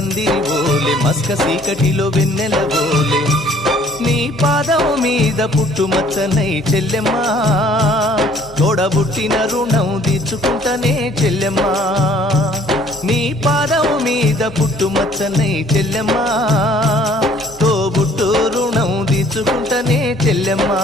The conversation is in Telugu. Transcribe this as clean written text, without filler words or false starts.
పందిరి ఓలే మస్క సీకటిలో వెన్నెల ఓలే నీ పాదం మీద పుట్టుమచ్చనై చెల్లెమ్మా తోడబుట్టిన రుణం తీర్చుకుంటనే చెల్లెమ్మా నీ పాదం మీద పుట్టుమచ్చనై చెల్లెమ్మా తోబుట్టు రుణం తీర్చుకుంటనే చెల్లెమ్మా